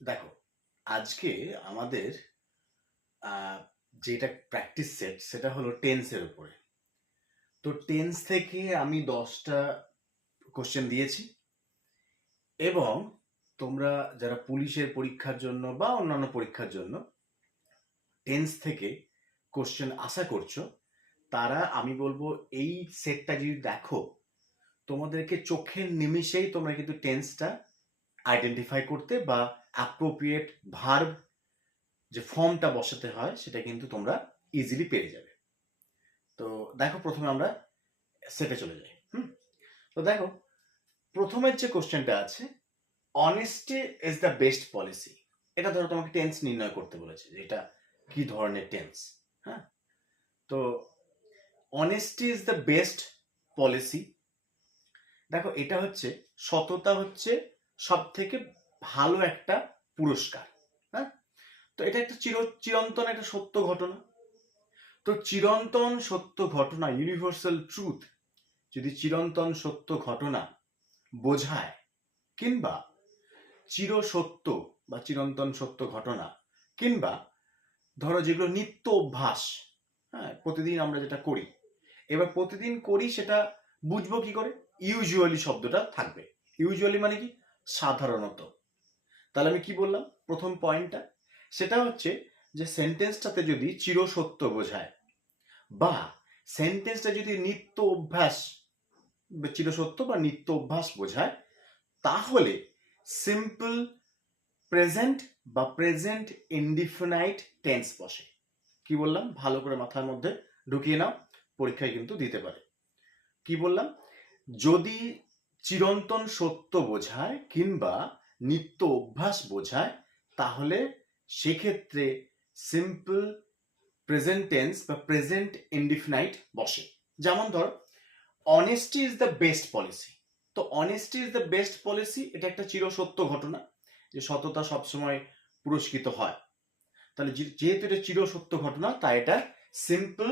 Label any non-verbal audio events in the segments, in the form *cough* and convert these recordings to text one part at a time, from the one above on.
দেখো, আজকে আমাদের যেটা প্র্যাকটিস সেট সেটা হলো টেন্সের উপরে। তো টেন্স থেকে আমি দশটা কোশ্চেন দিয়েছি এবং তোমরা যারা পুলিশের পরীক্ষার জন্য বা অন্যান্য পরীক্ষার জন্য টেন্স থেকে কোশ্চেন আশা করছ, তারা, আমি বলব এই সেটটা যদি দেখো, তোমাদেরকে চোখের নিমিষেই তোমরা কিন্তু টেন্সটা আইডেন্টিফাই করতে বা অ্যাপ্রোপ্রিয়েট ভার্ব যে ফর্মটা বসাতে হয়, সেটা কিন্তু তোমরা ইজিলি পেয়ে যাবে। তো দেখো প্রথমে আমরা সেটে চলে যাই, হুম? তো দেখো, প্রথমের যে কোশ্চেনটা আছে honesty is the best policy এটা ধরো তোমাকে টেন্স নির্ণয় করতে বলেছে যে এটা কি ধরনের টেন্স হ্যাঁ? তো honesty is the best policy দেখো, এটা হচ্ছে, সততা হচ্ছে সব থেকে ভালো একটা পুরস্কার হ্যাঁ? তো এটা একটা চির, চিরন্তন একটা সত্য ঘটনা। তো চিরন্তন সত্য ঘটনা ইউনিভার্সাল ট্রুথ যদি চিরন্তন সত্য ঘটনা বোঝায়, কিংবা চির সত্য বা চিরন্তন সত্য ঘটনা, কিংবা ধরো যেগুলো নিত্য অভ্যাস হ্যাঁ প্রতিদিন আমরা যেটা করি, এবার প্রতিদিন করি সেটা বুঝব কি করে? ইউজুয়ালি শব্দটা থাকবে। ইউজুয়ালি মানে কি? সাধারণত। তাহলে আমি কি বললাম? প্রথম পয়েন্টটা সেটা হচ্ছে যে সেন্টেন্সটাতে যদি চিরসত্য বোঝায়, বা সেন্টেন্সটা যদি নিত্য অভ্যাস, চিরসত্য বা নিত্য অভ্যাস বোঝায়, তাহলে সিম্পল প্রেজেন্ট বা প্রেজেন্ট ইনডিফিনাইট টেন্স বসে। কি বললাম? ভালো করে মাথার মধ্যে ঢুকিয়ে নাও, পরীক্ষায় কিন্তু দিতে পারে। কি বললাম? যদি চিরন্তন সত্য বোঝায় কিংবা নিত্য অভ্যাস বোঝায়, তাহলে সেক্ষেত্রে সিম্পল প্রেজেন্ট টেন্স বা প্রেজেন্ট ইনডিফিনাইট বসে। যেমন ধর honesty is the best policy তো honesty is the best policy এটা একটা চিরসত্য ঘটনা, যে সততা সবসময় পুরস্কৃত হয়। তাহলে যেহেতু এটা চিরসত্য ঘটনা, তাই এটা সিম্পল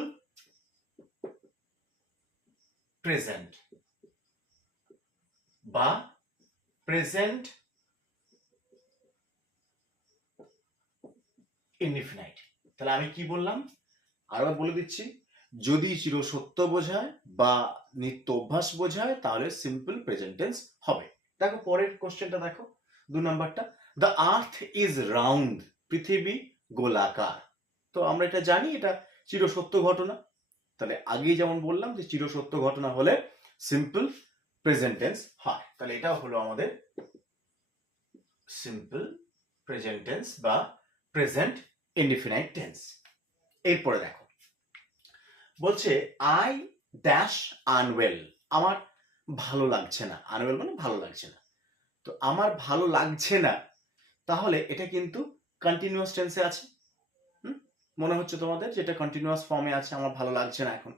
প্রেজেন্ট বা প্রেজেন্ট ইনডিফিনাইট তাহলে আমি কি বললাম? আরও বলে দিচ্ছি, যদি চিরসত্য বোঝায় বা নিত্য অভ্যাস বোঝায়, তাহলে সিম্পল প্রেজেন্ট টেন্স হবে। দেখো, পরের কোশ্চেনটা দেখো, দু নাম্বারটা। দ্য আর্থ ইজ রাউন্ড পৃথিবী গোলাকার। তো আমরা এটা জানি, এটা চিরসত্য ঘটনা। তাহলে আগেই যেমন বললাম যে চিরসত্য ঘটনা হলে সিম্পল প্রেজেন্টেন্স হয়। তাহলে এটাও হলো আমাদের সিম্পল প্রেজেন্টেন্স বা প্রেজেন্ট ইনডিফিনাইট টেন্স এরপরে দেখো। বলছে আই ড্যাশ আনওয়েল আমার ভালো লাগছে না। আনওয়েল মানে ভালো লাগছে না। তো আমার ভালো লাগছে না, তাহলে এটা কিন্তু কন্টিনিউয়াস টেন্সে আছে? মনে হচ্ছে তোমাদের যেটা কন্টিনিউয়াস ফর্মে আছে, আমার ভালো লাগছে না এখন।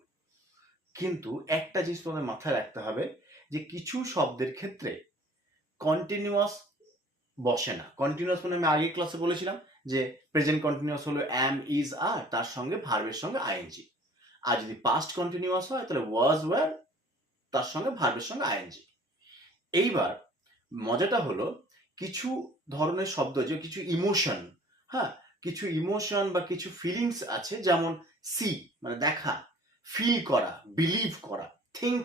কিন্তু একটা জিনিস তোমাদের মাথায় রাখতে হবে, যে কিছু শব্দের ক্ষেত্রে কন্টিনিউয়াস বসে না। কন্টিনিউয়াস মানে আমি আগের ক্লাসে বলেছিলাম যে প্রেজেন্ট কন্টিনিউয়াস হলো অ্যাম ইজ আর তার সঙ্গে ভার্বের সঙ্গে আইএনজি আর যদি পাস্ট কন্টিনিউয়াস হয়, তাহলে ওয়াজ ওয়ার তার সঙ্গে ভার্বের সঙ্গে আইএনজি এইবার মজাটা হলো, কিছু ধরনের শব্দ, যে কিছু ইমোশন হ্যাঁ? কিছু ইমোশন বা কিছু ফিলিংস আছে, যেমন সি মানে দেখা ফিল করা বিলিভ করা থিঙ্ক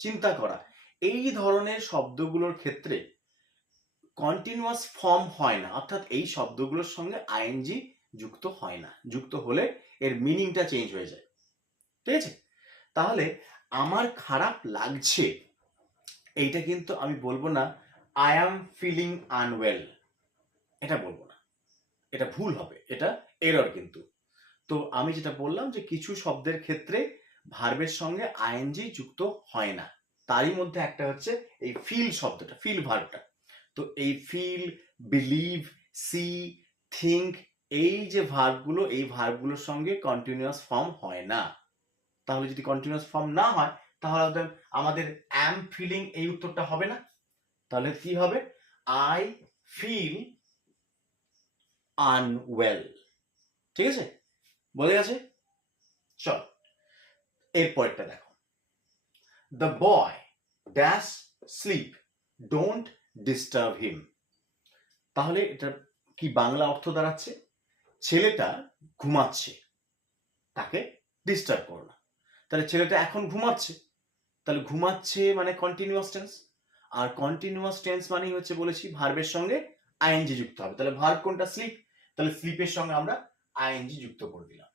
চিন্তা করা। এই ধরনের শব্দগুলোর ক্ষেত্রে কন্টিনিউয়াস ফর্ম হয় না, অর্থাৎ এই শব্দগুলোর সঙ্গে আইএনজি যুক্ত হয় না, যুক্ত হলে এর মিনিংটা চেঞ্জ হয়ে যায়। ঠিক আছে? তাহলে আমার খারাপ লাগছে, এইটা কিন্তু আমি বলব না আই অ্যাম ফিলিং আনওয়েল এটা বলব না। এটা ভুল হবে, এটা এরর কিন্তু। তো আমি যেটা বললাম যে কিছু শব্দের ক্ষেত্রে ভার্বের সঙ্গে আইএনজি যুক্ত হয় না, তারই মধ্যে একটা হচ্ছে এই ফিল শব্দটা ফিল ভার্বটা তো এই ফিল বিলিভ সি থিঙ্ক এই যে ভার্বগুলো এই ভার্বগুলোর সঙ্গে কন্টিনিউয়াস ফর্ম হয় না। তাহলে যদি কন্টিনিউয়াস ফর্ম না হয়, তাহলে আমাদের অ্যাম ফিলিং এই উত্তরটা হবে না। তাহলে কি হবে? আই ফিল আনওয়েল ঠিক আছে? বোঝা গেছে? চল এরপরটা দেখো। The boy dash sleep don't disturb him তাহলে এটা কি বাংলা অর্থ দাঁড়াচ্ছে? ছেলেটা ঘুমাচ্ছে। তাকে ডিস্টার্ব করো না। তাহলে ছেলেটা এখন ঘুমাচ্ছে। তাহলে ঘুমাচ্ছে মানে কন্টিনিউয়াস টেন্স আর কন্টিনিউয়াস টেন্স মানেই হচ্ছে বলেছি ভার্বের সঙ্গে আইএনজি যুক্ত হবে। তাহলে ভার্ব কোনটা? স্লিপ তাহলে স্লিপের সঙ্গে আমরা আইএনজি যুক্ত করে দিলাম।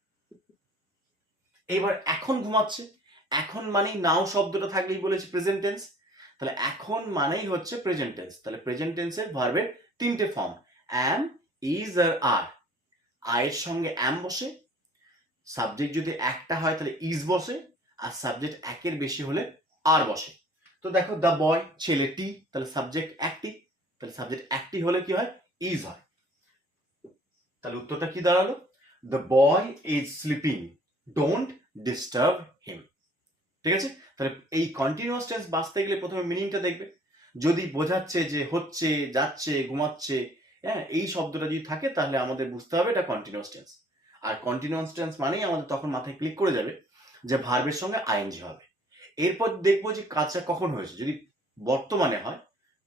এবার এখন ঘুমাচ্ছে। এখন মানেই নাও শব্দটা থাকলেই বলেছি প্রেজেন্ট টেন্স তাহলে এখন মানেই হচ্ছে প্রেজেন্ট টেন্স তাহলে প্রেজেন্ট টেন্সের ভার্বের তিনটে ফর্ম অ্যাম ইজ আর আর আয়ের সঙ্গে অ্যাম বসে। সাবজেক্ট যদি একটা হয় তাহলে ইজ বসে। আর সাবজেক্ট একের বেশি হলে আর বসে। তো দেখো দ্য বয় ছেলেটি তাহলে সাবজেক্ট একটি। তাহলে সাবজেক্ট একটি হলে কি হয়? ইজ হয়। তাহলে উত্তরটা কি দাঁড়াল? The boy is sleeping don't disturb him ঠিক আছে? তাহলে এই কন্টিনিউয়াস টেন্স বাঁচতে গেলে প্রথমে মিনিংটা দেখবে। যদি বোঝাচ্ছে যে হচ্ছে, যাচ্ছে, ঘুমাচ্ছে হ্যাঁ এই শব্দটা যদি থাকে, তাহলে আমাদের বুঝতে হবে এটা কন্টিনিউয়াস টেন্স আর কন্টিনিউয়াস টেন্স মানেই আমাদের তখন মাথায় ক্লিক করে যাবে যে ভার্বের সঙ্গে আইএনজি হবে। এরপর দেখব যে কাজটা কখন হয়েছে। যদি বর্তমানে হয়,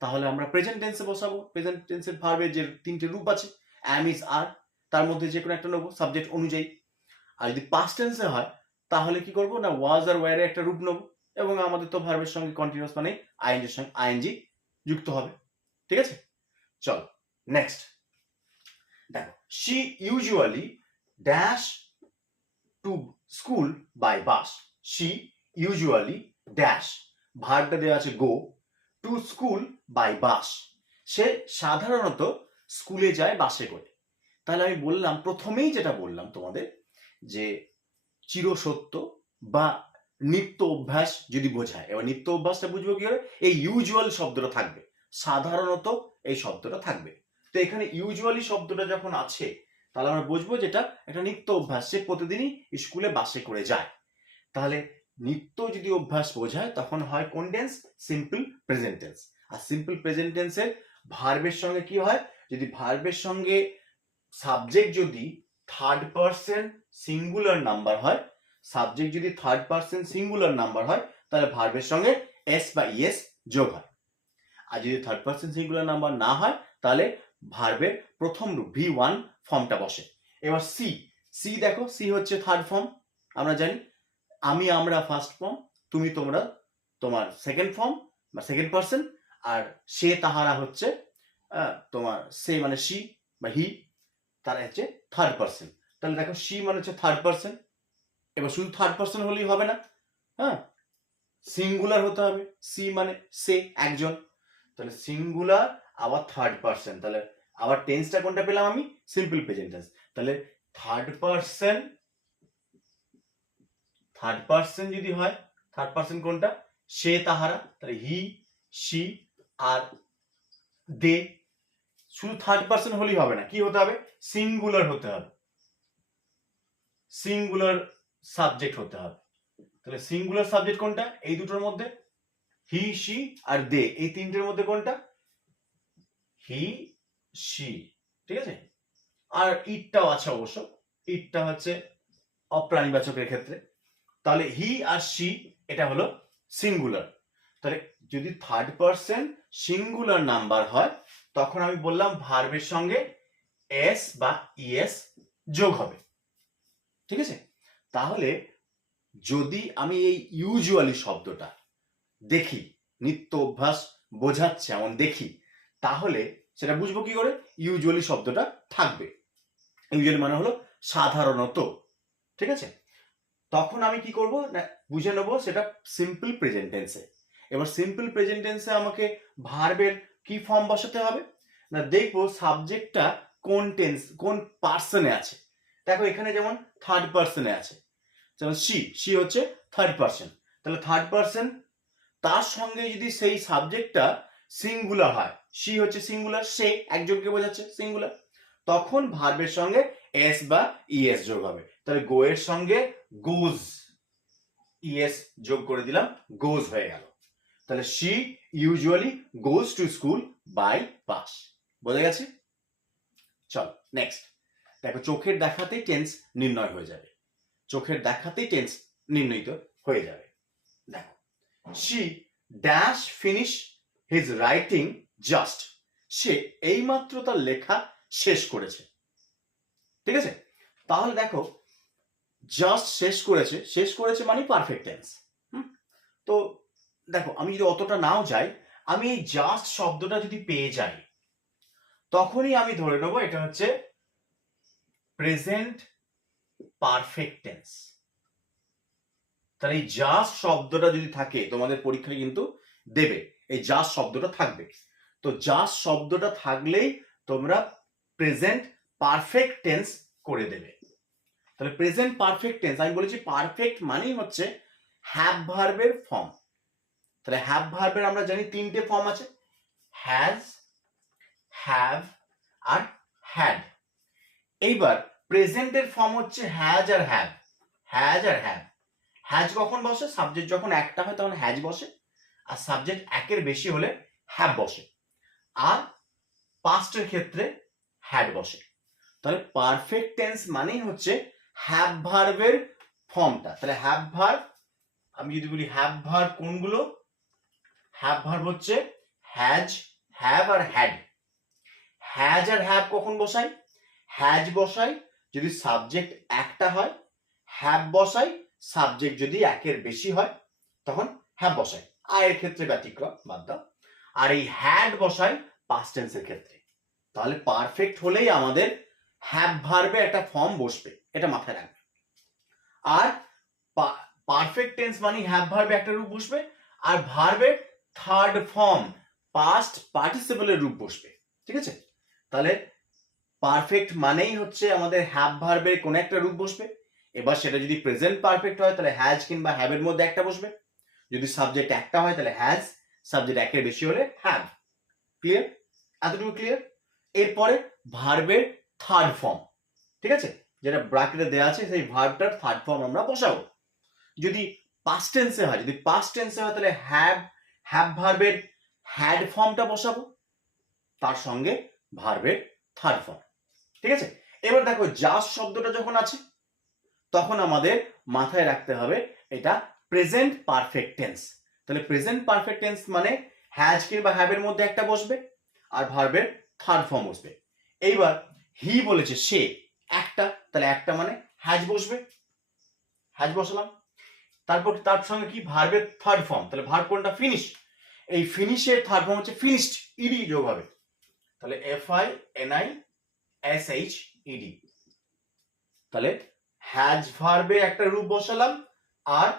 তাহলে আমরা প্রেজেন্ট টেন্সে বসাবো। প্রেজেন্ট টেন্সের ভার্বের যে তিনটে রূপ আছে অ্যাম ইজ আর তার মধ্যে যে কোনো একটা নেব সাবজেক্ট অনুযায়ী। আর যদি পাস্ট টেন্সে হয়, তাহলে কি করব? না ওয়াজ আর ওয়ারে একটা রূপ নেব। এবং আমাদের তো ভার্বের সঙ্গে কন্টিনিউয়াস মানে আইএনজির সঙ্গে আইএনজি যুক্ত হবে। ঠিক আছে? চলো নেক্সট দেখো she usually dash to school by bus she usually dash ভার্বটা দেওয়া আছে go to school by bus সে সাধারণত স্কুলে যায় বাসে করে। তাহলে আমি বললাম, প্রথমেই যেটা বললাম তোমাদের, যে চিরসত্য বা নিত্য অভ্যাস যদি বোঝায়, এবার নিত্য অভ্যাসটা বুঝব কি করে? এই ইউজুয়াল শব্দটা থাকবে। সাধারণত এই শব্দটা থাকবে। তো এখানে ইউজুয়ালি শব্দটা যখন আছে, তাহলে আমরা বুঝব যেটা একটা নিত্য অভ্যাস। সে প্রতিদিনই স্কুলে বাসে করে যায়। তাহলে নিত্য যদি অভ্যাস বোঝায়, তখন হয় কোন সিম্পল প্রেজেন্টেন্স আর সিম্পল প্রেজেন্টেন্সের ভার্বের সঙ্গে কি হয়? যদি ভার্বের সঙ্গে সাবজেক্ট যদি থার্ড পার্সন সিঙ্গুলার নাম্বার হয় সাবজেক্ট যদি থার্ড পার্সন সিঙ্গুলার নাম্বার হয়, তাহলে ভার্বের সঙ্গে এস বা ইএস যোগ হয়। আর যদি থার্ড পার্সন সিঙ্গুলার নাম্বার না হয়, তাহলে ভার্বের প্রথম রূপ ভি ওয়ান ফর্মটা বসে। এবার সি সি দেখো সি হচ্ছে থার্ড ফর্ম আমরা জানি। আমি, আমরা ফার্স্ট ফর্ম তুমি, তোমরা, তোমার সেকেন্ড ফর্ম বা সেকেন্ড পার্সন আর সে, তাহারা হচ্ছে তোমার সে মানে সি বা হি তারা হচ্ছে থার্ড পার্সন তাহলে দেখো সি মানে হচ্ছে থার্ড পার্সন এবার শুধু থার্ড পার্সন হলেই হবে না হ্যাঁ? সিঙ্গুলার হতে হবে সি মানে সে একজন। তাহলে সিঙ্গুলার আবার থার্ড পার্সন তাহলে আবার টেন্সটা কোনটা পেলাম আমি? সিম্পল প্রেজেন্ট টেন্স তাহলে থার্ড পার্সন থার্ড পার্সন যদি হয় থার্ড পার্সন কোনটা? সে তাহারা। তাহলে হি সি আর দে শুধু থার্ড পার্সন হলেই হবে না। কি হতে হবে? সিঙ্গুলার হতে হবে। সিঙ্গুলার সাবজেক্ট হতে হবে। তাহলে সিঙ্গুলার সাবজেক্ট কোনটা? এই দুটোর মধ্যে? হি সি আর দে এই তিনটের মধ্যে কোনটা? হি সি ঠিক আছে? আর ইটটাও আছে অবশ্য। ইটটা হচ্ছে অপ্রাণীবাচকের ক্ষেত্রে। তাহলে হি আর সি এটা হলো সিঙ্গুলার তাহলে যদি থার্ড পার্সন সিঙ্গুলার নাম্বার হয়, তখন আমি বললাম ভার্বের সঙ্গে এস বা ইএস যোগ হবে। ঠিক আছে? তাহলে যদি আমি এই ইউজুয়ালি শব্দটা দেখি, নিত্য অভ্যাস বোঝাচ্ছে, এমন দেখি, তাহলে সেটা বুঝব কি করে? ইউজুয়ালি শব্দটা থাকবে। ইউজুয়ালি মানে হলো সাধারণত, ঠিক আছে? তখন আমি কি করব? না, বুঝে নেব সেটা সিম্পল প্রেজেন্ট টেন্সে এবার সিম্পল প্রেজেন্ট টেন্সে আমাকে ভার্বের কি ফর্ম বসাতে হবে? না, দেখব সাবজেক্টটা কোন টেন্স কোন পার্সনে আছে। দেখো এখানে যেমন থার্ড পার্সনে আছে। যেমন সি সি হচ্ছে থার্ড পার্সন তাহলে থার্ড পার্সন তার সঙ্গে যদি সেই সাবজেক্টটা সিঙ্গুলার হয় সি হচ্ছে সিঙ্গুলার সে একজনকে বোঝাচ্ছে সিঙ্গুলার তখন ভার্বের সঙ্গে এস বা ইএস যোগ হবে। তাহলে গো এর সঙ্গে গোজ ইএস যোগ করে দিলাম গোজ হয়ে গেল। তাহলে she usually goes to school by bus বোঝা গেছে? চল নেক্সট দেখো, চোখের দেখাতেই টেন্স নির্ণয় হয়ে যাবে। চোখের দেখাতেই টেন্স নির্ণয়িত হয়ে যাবে। দেখো she dash finish his writing just সে এইমাত্র তার লেখা শেষ করেছে। ঠিক আছে? তাহলে দেখো জাস্ট শেষ করেছে। শেষ করেছে মানে পারফেক্ট টেন্স তো দেখো, আমি যদি অতটা নাও যাই, আমি এই জাস্ট শব্দটা যদি পেয়ে যাই, তখনই আমি ধরে নেব এটা হচ্ছে প্রেজেন্ট পারফেক্ট টেন্স তাহলে এই জাস্ট শব্দটা যদি থাকে, তোমাদের পরীক্ষায় কিন্তু দেবে। এই জাস্ট শব্দটা থাকবে। তো জাস্ট শব্দটা থাকলেই তোমরা প্রেজেন্ট পারফেক্ট টেন্স করে দেবে। তাহলে প্রেজেন্ট পারফেক্ট টেন্স আমি বলেছি পারফেক্ট মানেই হচ্ছে হ্যাভ ভার্বের ফর্ম তাহলে হ্যাভ ভার্বের আমরা জানি তিনটে ফর্ম আছে। হ্যাজ হ্যাভ আর হ্যাড এইবার প্রেজেন্টের ফর্ম হচ্ছে হ্যাজ আর হ্যাভ হ্যাজ আর হ্যাভ হ্যাজ কখন বসে? সাবজেক্ট যখন একটা হয় তখন হ্যাজ বসে। আর সাবজেক্ট একের বেশি হলে হ্যাভ বসে। আর পাস্টের ক্ষেত্রে হ্যাড বসে। তাহলে পারফেক্ট টেন্স মানেই হচ্ছে হ্যাভ ভার্বের ফর্মটা তাহলে হ্যাভ ভার্ব আমি যদি বলি হ্যাভ ভার্ব কোনগুলো? হ্যাভ ভার্ব হচ্ছে হ্যাজ হ্যাভ আর হ্যাড হ্যাজ আর হ্যাভ কখন বসাই? হ্যাজ বসাই, যদি সাবজেক্ট একটা হয় হ্যাভ বসাই সাবজেক্ট যদি একের বেশি হয়, তখন হ্যাভ বসাই। আয়ের ক্ষেত্রে ব্যতিক্রম, বাদ দাও। আর এই হ্যাড বসাই পাস্ট টেন্সের ক্ষেত্রে। তাহলে পারফেক্ট হলেই আমাদের হ্যাভ ভার্বে একটা ফর্ম বসবে, এটা মাথায় রাখবে। আর পারফেক্ট টেন্স মানে হ্যাভ ভার্বে একটা রূপ বসবে, আর ভার্বের থার্ড ফর্ম পাস্ট পার্টিসিপলের রূপ বসবে। ঠিক আছে? তাহলে পারফেক্ট মানেই হচ্ছে আমাদের হ্যাভ ভার্বের কোন একটা রূপ বসবে। এবার সেটা যদি প্রেজেন্ট পারফেক্ট হয়, তাহলে হ্যাজ কিংবা হ্যাভের মধ্যে একটা বসবে। যদি সাবজেক্ট একটা হয়, তাহলে হ্যাজ সাবজেক্ট একের বেশি হলে হ্যাভ ক্লিয়ার এতটুকু ক্লিয়ার এরপরে ভার্বের থার্ড ফর্ম ঠিক আছে? যেটা ব্র্যাকেটে দেওয়া আছে, সেই ভার্বটার থার্ড ফর্ম আমরা বসাবো। যদি পাস্ট টেন্সে হয়, যদি পাস্ট টেন্সে হয়, তাহলে হ্যাভ হ্যাভ ভার্বের হ্যাড ফর্মটা বসাবো। তার সঙ্গে ভার্বের থার্ড ফর্ম ঠিক আছে? এবার দেখো জাস্ট শব্দটা যখন আছে, তখন আমাদের মাথায় রাখতে হবে এটা প্রেজেন্ট পারফেক্ট টেন্স তাহলে প্রেজেন্ট পারফেক্ট টেন্স মানে হ্যাজ কিংবা হ্যাভের মধ্যে একটা বসবে আর ভার্বের থার্ড ফর্ম বসবে। এইবার হি বলেছে সে, একটা, তাহলে একটা মানে হ্যাজ বসবে। হ্যাজ বসলাম। তারপর তার সঙ্গে কি? ভার্বের থার্ড ফর্ম তাহলে ভার্ব কোনটা? ফিনিশ এই ফিনিশের থার্ড ফর্ম হচ্ছে ফিনিশড ইডি যোগ হবে। তাহলে F I N I S H ED তাহলে হ্যাজ ভার্বে একটা রূপ বসালাম আর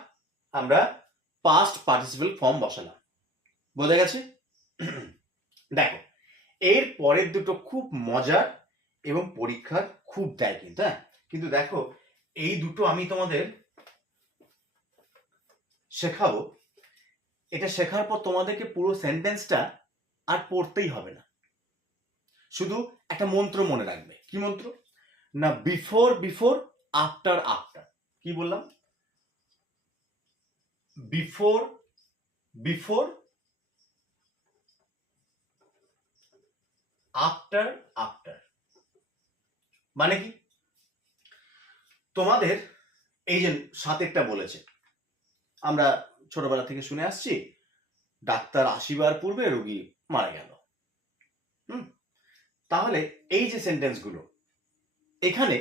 আমরা পাস্ট পার্টিসিপেল ফর্ম বসালাম। বোঝা গেছে? *clears throat* দেখো, এর পরের দুটো খুব মজার এবং পরীক্ষার খুব দেয় কিন্তু হ্যাঁ? কিন্তু দেখো, এই দুটো আমি তোমাদের শেখাবো। এটা শেখার পর তোমাদেরকে পুরো সেন্টেন্সটা আর পড়তেই হবে না। শুধু একটা মন্ত্র মনে রাখবে। কি মন্ত্র? না বিফোর বিফোর আফটার আফটার কি বললাম? বিফোর বিফোর আফটার আফটার মানে কি? তোমাদের এই যে সাতেরটা বলেছে, আমরা ছোটবেলা থেকে শুনে আসছি, ডাক্তার আসিবার পূর্বে রোগী মারা গেল। হুম? তাহলে এই যে সেন্টেন্সগুলো এখানে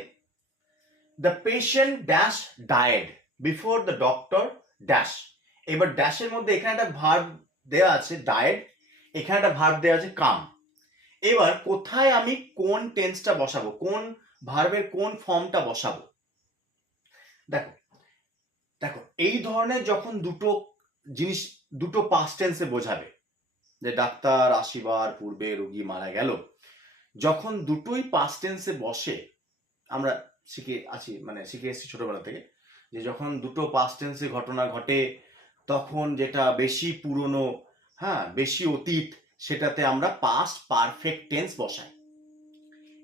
the patient dash died before the doctor dash এবার ড্যাশের মধ্যে এখানে একটা ভার দেওয়া আছে ডায়েড এখানে একটা ভার দেওয়া আছে কাম এবার কোথায় আমি কোন টেন্সটা বসাবো, কোন ভার্বের কোন ফর্মটা বসাবো? দেখো দেখো, এই ধরনের যখন দুটো জিনিস, দুটো পাস্ট টেন্সে বোঝাবে, যে ডাক্তার আসিবার পূর্বে রোগী মারা গেল যখন দুটোই পাস্ট টেন্সে বসে, আমরা শিখে আছি মানে শিখে এসেছি ছোটবেলা থেকে, যে যখন দুটো পাস্ট টেন্সে ঘটনা ঘটে, তখন যেটা বেশি পুরনো হ্যাঁ বেশি অতীত, সেটাতে আমরা পাস্ট পারফেক্ট টেন্স বসাই।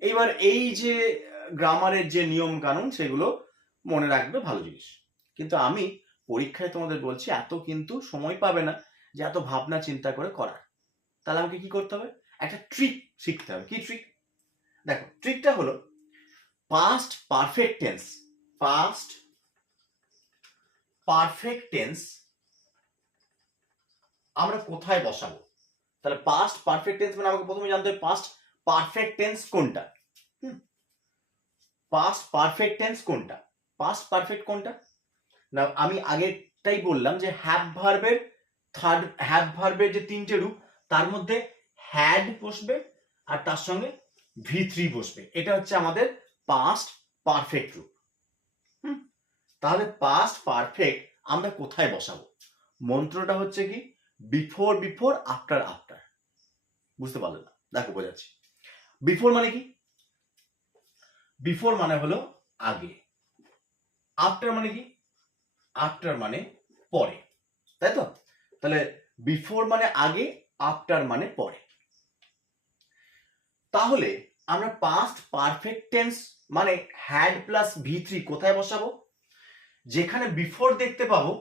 এইবার এই যে গ্রামারের যে নিয়ম কানুন, সেগুলো মনে রাখবে ভালো জিনিস। কিন্তু আমি পরীক্ষায় তোমাদের বলছি, এত কিন্তু সময় পাবে না যে এত ভাবনা চিন্তা করে করার। তাহলে আমাকে কি করতে হবে? একটা ট্রিক শিখতে হবে। কি ট্রিক দেখো ট্রিকটা হলো past perfect tense past perfect tense আমরা কোথায় বসাবো? তাহলে পাস্ট পারফেক্ট টেন্স মানে আমাকে প্রথমে জানতে হবে পাস্ট পারফেক্ট টেন্স কোনটা? পাস্ট পারফেক্ট টেন্স কোনটা? পাস্ট পারফেক্ট কোনটা? না, আমি আগেরটাই বললাম যে হ্যাভ ভার্বের থার্ড হ্যাভ ভার্বের যে তিনটে রূপ, তার মধ্যে হ্যাড বসবে আর তার সঙ্গে ভি থ্রি বসবে। এটা হচ্ছে আমাদের পাস্ট পারফেক্ট রূপ হুম? তাহলে পাস্ট পারফেক্ট আমরা কোথায় বসাবো? মন্ত্রটা হচ্ছে কি বিফোর বিফোর আফটার আফটার বুঝতে পারলেন না? দেখো, বোঝাচ্ছি। বিফোর মানে কি? বিফোর মানে হলো আগে। আফটার মানে কি? আফটার মানে পরে। তাই তো? তাহলে বিফোর মানে আগে আফটার মানে পরে। তাহলে আমরা পাস্ট পারফেক্ট টেন্স মানে হ্যাড প্লাস ভি থ্রি কোথায় বসাবো? যেখানে বিফোর দেখতে পাবো,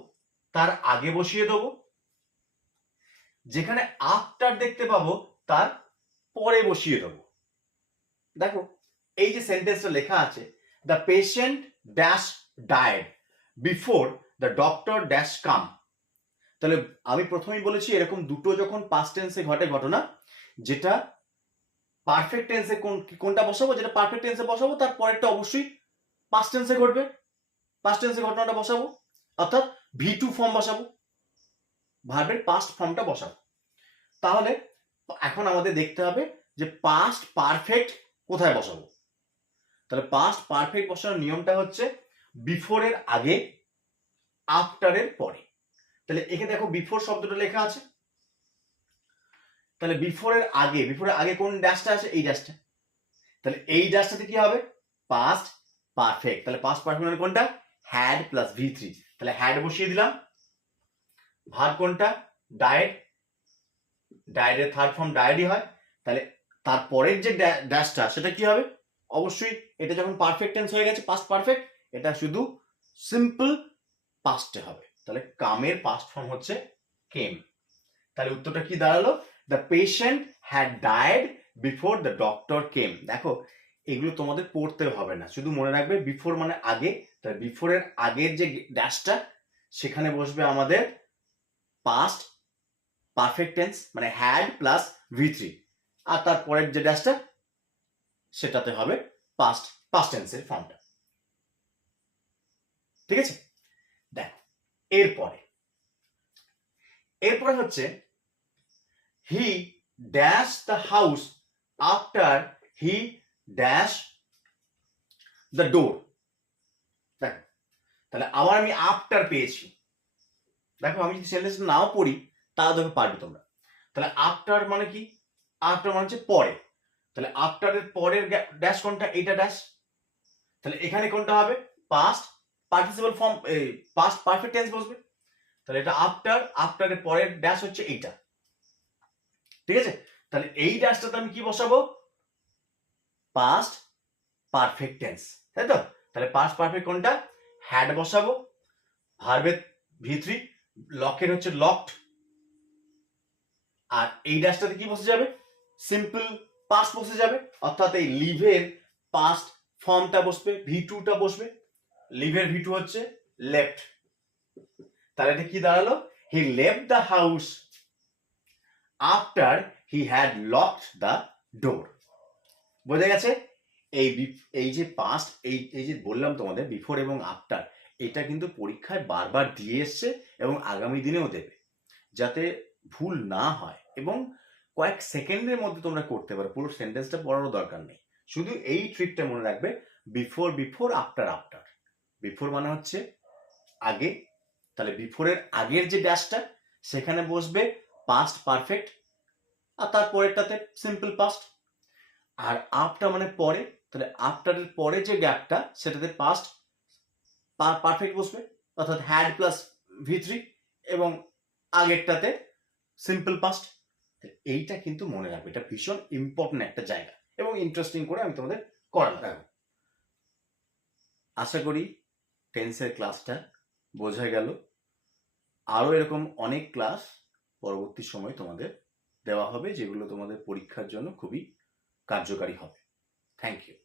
তার আগে বসিয়ে দেবো। যেখানে আফটার দেখতে পাবো, তার পরে বসিয়ে দেবো। দেখো, এই যে সেন্টেন্সটা লেখা আছে the patient dash died before the doctor dash come তাহলে আমি প্রথমেই বলেছি, এরকম দুটো যখন পাস্ট টেন্সে ঘটে ঘটনা, যেটা পারফেক্ট টেন্সে কোন কোনটা বসাবো? যেটা পারফেক্ট টেন্সে বসাবো, তার পরেরটা অবশ্যই পাস্ট টেন্সে ঘটবে। পাস্ট টেন্সে ঘটনাটা বসাবো। অর্থাৎ ভি টু ফর্ম বসাবো। ভার্বের পাস্ট ফর্মটা বসাবো। তাহলে এখন আমাদের দেখতে হবে যে পাস্ট পারফেক্ট কোথায় বসাবো? তাহলে পাস্ট পারফেক্ট বসানোর নিয়মটা হচ্ছে বিফোরের আগে আফটারের পরে। তাহলে এখানে দেখো বিফোর শব্দটা লেখা আছে। তাহলে বিফোরের আগে বিফোরের আগে কোন ড্যাশটা আছে? এই ড্যাশটা তাহলে এই ড্যাশটাতে কি হবে? পাস্ট পারফেক্ট তাহলে পাস্ট পারফেক্ট মানে কোনটা? হ্যাড প্লাস ভি থ্রি তাহলে হ্যাড বসিয়ে দিলাম। ভার কোনটা? ডায়েট ডায়েটের থার্ড ফর্ম ডায়েডই হয়। তাহলে তারপরের যে ড্যাশটা সেটা কি হবে? অবশ্যই এটা যখন পারফেক্ট টেন্স হয়ে গেছে পাস্ট পারফেক্ট এটা শুধু সিম্পল পাস্টে হবে। তাহলে কামের পাস্ট ফর্ম হচ্ছে কেম তাহলে উত্তরটা কি দাঁড়াল? The patient had died before the doctor came দেখো, এগুলো তোমাদের পড়তে হবে না। শুধু মনে রাখবে বিফোর মানে আগে। তাহলে বিফোরের আগের যে ড্যাশটা সেখানে বসবে আমাদের পাস্ট পারফেক্ট টেন্স মানে হ্যাড প্লাস ভি থ্রি আর তারপরের যে ড্যাশটা সেটাতে হবে পাস্ট পাস্ট টেন্সের ফর্মটা ঠিক আছে? দেখো, এরপরে এরপরে হচ্ছে he dash the house after he dash the door দেখো, তাহলে আবার আমি আফটার পেয়েছি। দেখো, আমি যদি সেন্টেন্সটা নাও পড়ি তাও দেখো পারবে তোমরা। তাহলে আফটার মানে কি? আফটার মানে হচ্ছে পরে। তাহলে আফটারের পরের ড্যাশ কোনটা? এইটা ড্যাশ তাহলে এখানে কোনটা হবে? Past participle form past perfect tense বসবে। তাহলে এটা আফটার আফটারের পরের ড্যাশ হচ্ছে এইটা। ঠিক আছে? তাহলে এই ড্যাশটাতে আমি কি বসাবো? পাস্ট পারফেক্ট টেন্স তাই তো? তাহলে পাস্ট পারফেক্ট কোনটা? হ্যাড বসাবো। ভার্বের ভি থ্রি লকের হচ্ছে লকড আর এই ড্যাশটাতে কি বসে যাবে? সিম্পল পাস্ট বসে যাবে। অর্থাৎ এই লিভের পাস্ট ফর্মটা বসবে ভি টুটা বসবে। লিভের ভি টু হচ্ছে লেফট তাহলে এটা কি দাঁড়াল? He left the house after he had locked the door বোঝা গেছে? এই এই যে পাস্ট এই এই যে বললাম তোমাদের বিফোর এবং আফটার এটা কিন্তু পরীক্ষায় বারবার দিয়ে এসছে এবং আগামী দিনেও দেবে। যাতে ভুল না হয় এবং কয়েক সেকেন্ডের মধ্যে তোমরা করতে পারো। পুরো সেন্টেন্সটা পড়ারও দরকার নেই। শুধু এই ট্রিকটা মনে রাখবে before before after after before মানে হচ্ছে আগে। তাহলে বিফোরের আগের যে ড্যাশটা সেখানে বসবে পাস্ট পারফেক্ট আর তারপরেরটাতে সিম্পল পাস্ট আর আফটার মানে পরে তাহলে আফটারের পরে যে গ্যাপটা সেটাতে পাস্ট পারফেক্ট বসবে অর্থাৎ হ্যাড প্লাস ভি থ্রি এবং আগেরটাতে সিম্পল পাস্ট এইটা কিন্তু মনে রাখবে এটা ভীষণ ইম্পর্টেন্ট একটা জায়গা এবং ইন্টারেস্টিং করে আমি তোমাদের করালাম। আশা করি টেন্সের ক্লাসটা বোঝা গেল। আরও এরকম অনেক ক্লাস পরবর্তী সময় তোমাদের দেওয়া হবে যেগুলো তোমাদের পরীক্ষার জন্য খুবই কার্যকারী হবে। Thank you